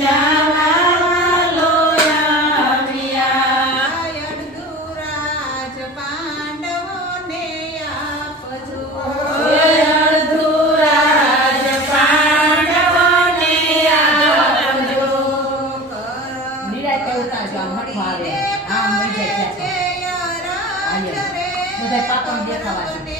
જાવાલો આવ્યા. અડધુરાજ પાંડવોને આપજો. અડધુરાજ પાંડવોને આપજો. નિરાંતે ઉતારજો, આમ હઠવા આવે. આમ વહી જાય ત્યાં. બધા પાપડ દેખાવા છે.